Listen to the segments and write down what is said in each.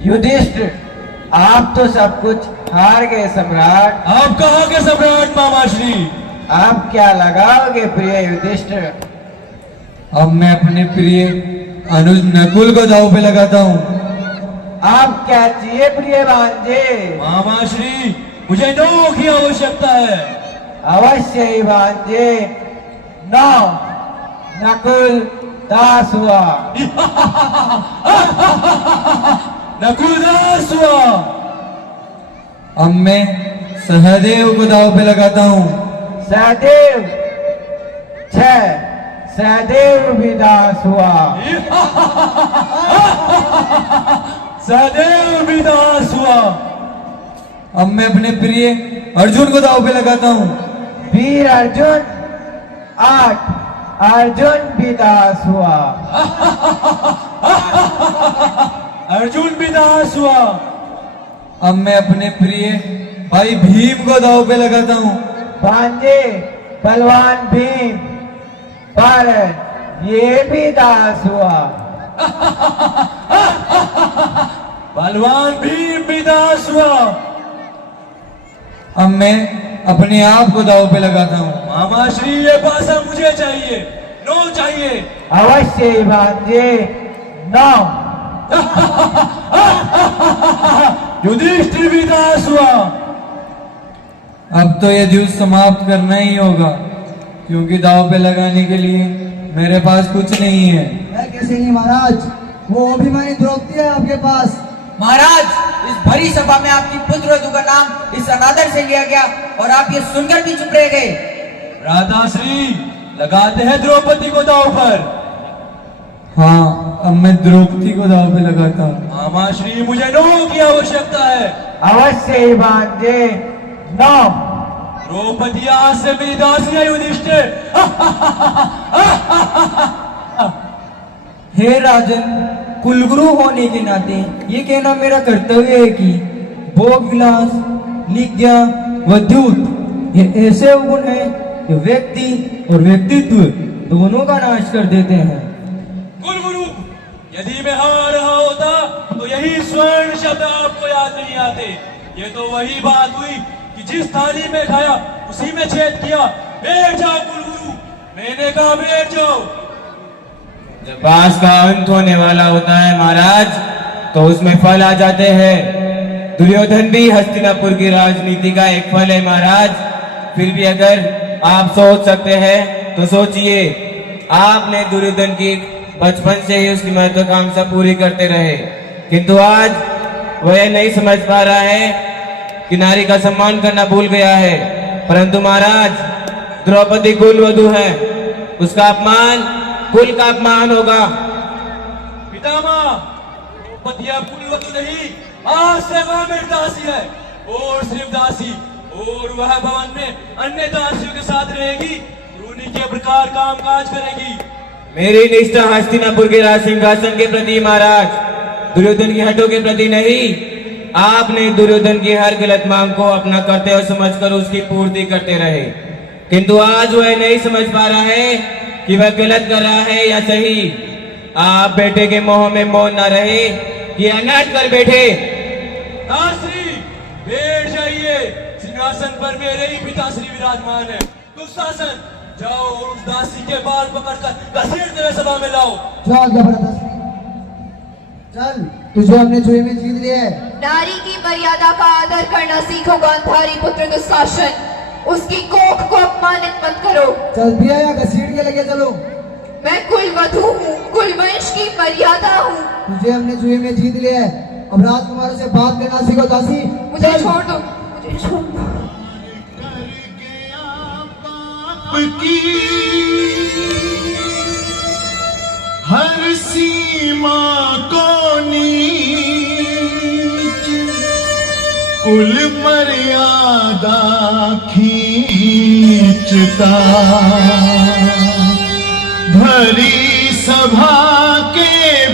युधिष्ठिर, आप तो सब कुछ हार गए सम्राट। आप कहाँ के सम्राट मामाश्री? आप क्या लगाओगे प्रिय युधिष्ठिर? अब मैं अपने प्रिय अनुज नकुल को दांव पे लगाता हूँ। आप क्या चाहिए प्रिय भांजे? मामाश्री, मुझे 9 की आवश्यकता है। अवश्य ही भांजे। 9 नकुल दास हुआ। नकुलदास हुआ। अब मैं सहदेव को दांव पे लगाता हूँ। सहदेव 6 सहदेव भी दास हुआ। सहदेव भी दास हुआ। अब मैं अपने प्रिय अर्जुन को दांव पे लगाता हूँ। वीर अर्जुन 8 अर्जुन भी दास हुआ। अर्जुन भी दास हुआ। अब मैं अपने प्रिय भाई भीम को दांव पे लगाता हूँ। भांजे बलवान भीम, पर ये भी दास हुआ। बलवान भीम भी दास हुआ। अब मैं अपने आप को दांव पे लगाता हूँ। मामाश्री, ये पासा मुझे चाहिए। 9 चाहिए। अवश्य ही भांजे। 9 युधिष्ठिर भी दास हुआ। अब तो ये युद्ध समाप्त करना ही होगा, क्योंकि दांव पे लगाने के लिए मेरे पास कुछ नहीं है। कैसे नहीं महाराज, वो अभिमानी द्रौपदी है आपके पास। महाराज, इस भरी सभा में आपकी पुत्र वधू का नाम इस अनादर से लिया गया और आप ये सुनकर भी चुप रह गए। राधाश्री, लगाते हैं द्रौपदी को दांव पर। हाँ, अब मैं द्रौपदी को दांव पे लगाता हूँ। मामाश्री, मुझे 9 की आवश्यकता है। अवश्य ही भांजे। 9 द्रौपदी आज से मेरी दासी है युधिष्ठिर। हे राजन, कुलगुरु होने के नाते ये कहना मेरा कर्तव्य है कि भोग विलास, निज्ञा व द्यूत ये ऐसे गुण हैं कि व्यक्ति और व्यक्तित्व दोनों का नाश कर देते हैं। कुलगुरु, यदि मैं हार रहा होता तो यही स्वर्ण शब्द आपको याद नहीं आते। ये तो वही बात हुई कि जिस थाली में खाया उसी में छेद किया। बैठ जाओ कुलगुरु, मैंने कहा बैठ जाओ। जब बांस का अंत होने वाला होता है महाराज, तो उसमें फल आ जाते हैं। दुर्योधन भी हस्तिनापुर की राजनीति का एक फल है महाराज। फिर भी अगर आप सोच सकते हैं तो सोचिए, आपने दुर्योधन की बचपन से ही उसकी महत्वाकांक्षा पूरी करते रहे, किंतु आज वह यह नहीं समझ पा रहा है कि नारी का सम्मान करना भूल गया है। परंतु महाराज, द्रौपदी कुल वधू है, उसका अपमान कुल का अपमान होगा। पितामह, द्रौपदी अब कुलवधू नहीं, आज से वह मेरी दासी है और सिर्फ दासी। और वह भवन में अन्य दासियों के साथ रहेगी, उन्हीं के प्रकार काम काज करेगी। मेरी निष्ठा हस्तिनापुर के राज सिंहासन के प्रति महाराज, दुर्योधन की हटों के प्रति नहीं। आपने दुर्योधन की हर गलत मांग को अपना कर्तव्य समझकर उसकी पूर्ति करते रहे, किंतु आज वह नहीं समझ पा रहा है कि वह गलत कर रहा है या सही। आप बेटे के मोह में मौन न रहे कि अनर्थ कर बैठे। दासी, बैठ जाइए, सिंहासन पर मेरे ही पिताश्री विराजमान है। दुशासन, जाओ और उस दासी के बाल पकड़कर घसीटते हुए सभा में लाओ। चल जबरदस्ती, चल, तुझे हमने जुए में जीत लिया है। नारी की मर्यादा का आदर करना सीखो गांधारी पुत्र दुशासन। उसकी कोख को अपमानित मत करो। चल दिया या घसीट के लगे चलो। मैं कुल वधू हूँ, कुल वंश की मर्यादा हूँ। तुझे हमने जुए में जीत लिया है, अब राजकुमारों से बात करना सीखो दासी। मुझे छोड़ दो, मुझे छोड़ दो। हर सीमा को नीच कुल मर्यादा खींचता, भरी सभा के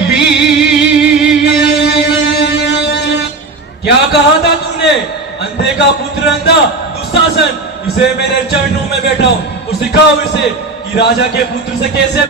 बीच। क्या कहा था तूने? अंधे का पुत्र अंधा, दुशासन, इसे मेरे चरणों में बैठाओ और सिखाओ इसे कि राजा के पुत्र से कैसे